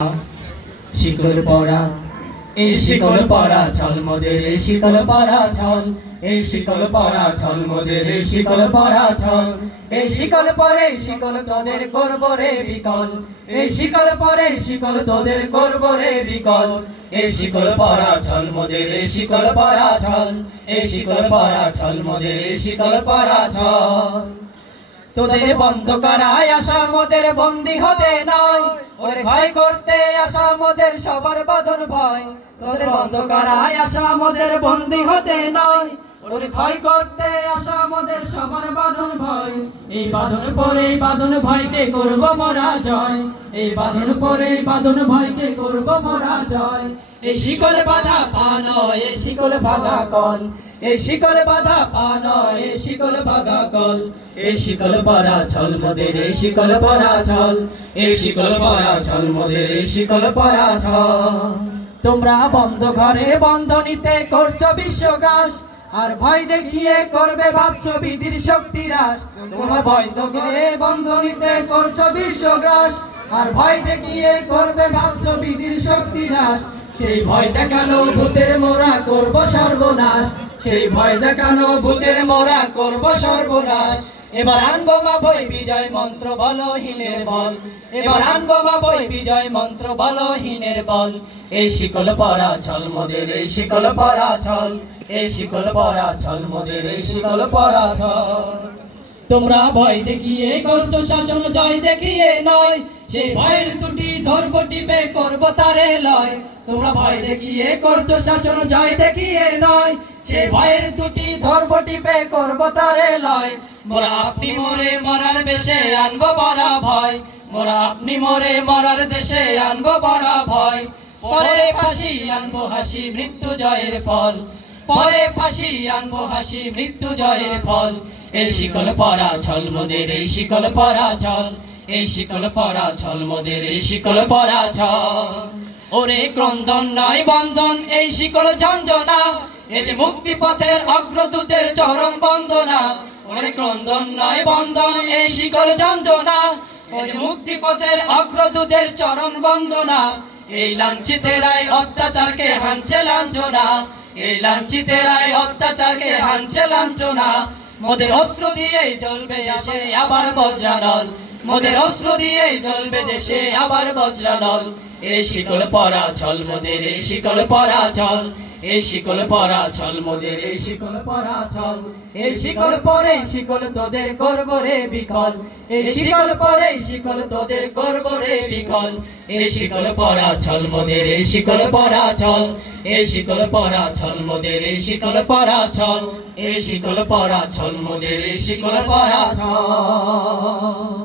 শিকল পরা এই শিকল পরা ছল মোদের এই শিকল পরা ছল এই শিকল পরা ছল মোদের এই শিকল পরা ছল এই শিকল পরে শিকল তোদের করব রে বিকল এই শিকল পরে শিকল তোদের করব রে বিকল এই শিকল পরা ছল মোদের এই শিকল পরা ছল এই শিকল পরা ছল মোদের এই শিকল পরা ছল তোদের বন্ধ করায় আশা মোদের বন্দী হতে নয় ওরে ভয় করতে আসা মোদের সবার বাঁধন ভয় তোদের বন্ধ করায় আশা মোদের বন্দী হতে নয় ওরে ভয় করতে আসা মোদের সবার বাঁধন ভয় এই বাঁধন পরে বাঁধন ভয়কে করব মোরা জয় এই বাঁধন পরে বাঁধন ভয়কে করব মোরা জয় এই শিকল বাঁধা পা নয় এই শিকল ভাঙা কল এই শিকল বাঁধা পা নয় এই শিকল বাঁধা কল এই শিকল পরা ছল মোদের এই শিকল পরা ছল এই শিকল পরা ছল মোদের এই শিকল পরা ছল তোমরা বন্ধ ঘরে বন্ধনীতে করছো বিশ্বগ্রাস আর ভয় দেখিয়ে করবে ভাবছো বিধির শক্তি হ্রাস তোমরা বন্ধ ঘরে বন্ধনীতে করছো বিশ্বগ্রাস আর ভয় দেখিয়ে করবে ভাবছো বিধির শক্তি হ্রাস সেই ভয় দেখানো ভূতের মোরা করব সর্বনাশ সেই ভয় দেখানো ভূতের মোরা করব সর্বনাশ এবার আনবো মা বই বিজয় মন্ত্র বলহীনের বল এবার আনবো মা বই বিজয় মন্ত্র বলহীনের বল এই শিকল পরা ছল মোদের এই শিকল পরা ছল এই শিকল পরা ছল মোদের এই শিকল পরা ছল তোমরা ভয় দেখিয়ে করছো শাসন জয় দেখিয়ে নয় সেই ভয়ের ত্রুটি ধরব টিপে করব তারে লয় তোমরা ভয় দেখিয়ে করছো শাসন জয় দেখিয়ে নয় সেই ভয়ের ত্রুটি ধরব টিপে করব তারে লয় মোরা আপনি মরে মরার বেশে আনবো বড়া ভয় মোরা আপনি মরে মরার দেশে আনবো বড়া ভয় পরে ফাঁসি আনবো হাসি মৃত্যু জয়ের ফল পরে ফাঁসি আনবো হাসি মৃত্যু জয়ের ফল এই শিকল পরা ছল মোদের এই শিকল পরা ছল এই শিকল পরা ছল মোদের এই শিকল পরা ছল ওরে ক্রন্দন নয় বন্ধন এই শিকল ঝঞ্ঝনা এই যে মুক্তি পথের অগ্রদূতের চরম বন্দনা ওরে ক্রন্দন নয় বন্ধন এই শিকল ঝঞ্ঝনা এই যে মুক্তি পথের অগ্রদূতের চরম বন্দনা এই লাঞ্ছিতেরাই অত্যাচারকে হানছে লাঞ্ছনা এই লাঞ্ছিতেরাই অত্যাচারকে হানছে লাঞ্ছনা মোদের অস্ত্র দিয়েই জ্বলবে দেশে আবার বজ্রানল মোদের অস্ত্র দিয়েই জ্বলবে দেশে আবার বজ্রানল এই শিকল পরা ছল মোদের এই শিকল পরা ছল এই শিকল পরা ছল মোদের এই শিকল পরা ছল এই শিকল পরে শিকল তোদের করব রে বিকল এই শিকল পরে শিকল তোদের করব রে বিকল এই শিকল পরা ছল মোদের এই শিকল পরা ছল এই শিকল পরা ছল মোদের এই শিকল পরা ছল এই শিকল পরা ছল মোদের এই শিকল পরা ছল।